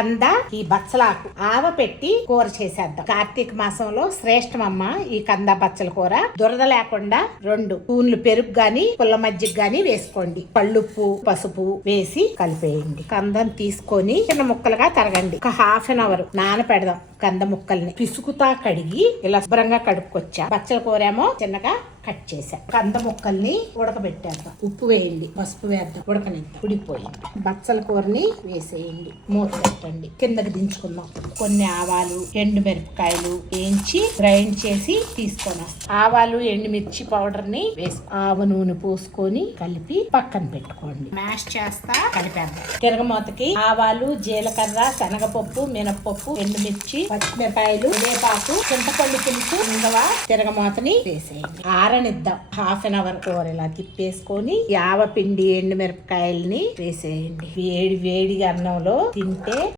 కంద ఈ బచ్చలాకు ఆవ పెట్టి కూర చేసేద్దాం. కార్తీక మాసంలో శ్రేష్టమమ్మ ఈ కంద బచ్చల కూర. దురద లేకుండా రెండు స్పూన్లు పెరుగు గాని పుల్ల మజ్జిగ గాని వేసుకోండి. పళ్ళుప్పు పసుపు వేసి కలిపేయండి. కందం తీసుకొని చిన్న ముక్కలుగా తరగండి. ఒక హాఫ్ అన్ అవర్ నానపెడదాం కంద ముక్కల్ని. పిసుకుతా కడిగి ఇలా శుభ్రంగా కడుక్కొచ్చా. బచ్చల కూరేమో చిన్నగా కట్ చేసా కంద ముక్కల్ని ఉడకబెట్టేద్దాం ఉప్పు వేయండి పసుపు వేద్దాం. ఉడకనిద్దాం. ఉడికిపోయింది బచ్చల కూరని వేసేయండి. మూత పెట్టండి. కిందకి దించుకుందాం. కొన్ని ఆవాలు ఎండు మిరపకాయలు వేయించి గ్రైండ్ చేసి తీసుకొని. వస్తాం ఆవాలు ఎండుమిర్చి పౌడర్ని వేసి ఆవ నూనె పోసుకొని కలిపి పక్కన పెట్టుకోండి. మ్యాష్ చేస్తా కలిపేద్దాం. తిరగమూతకి ఆవాలు జీలకర్ర శనగపప్పు మినపప్పు ఎండుమిర్చి పచ్చిమిరపాయలు వేపాకు చింతపండు పులుసు ఇంగవ తిరగమూతని వేసేయండి. ఆరనిద్దాం హాఫ్ అన్ అవర్ కూర ఇలా తిప్పేసుకొని యావ పిండి ఎండు మిరపకాయల్ని వేసేయండి. వేడి వేడిగా అన్నంలో తింటే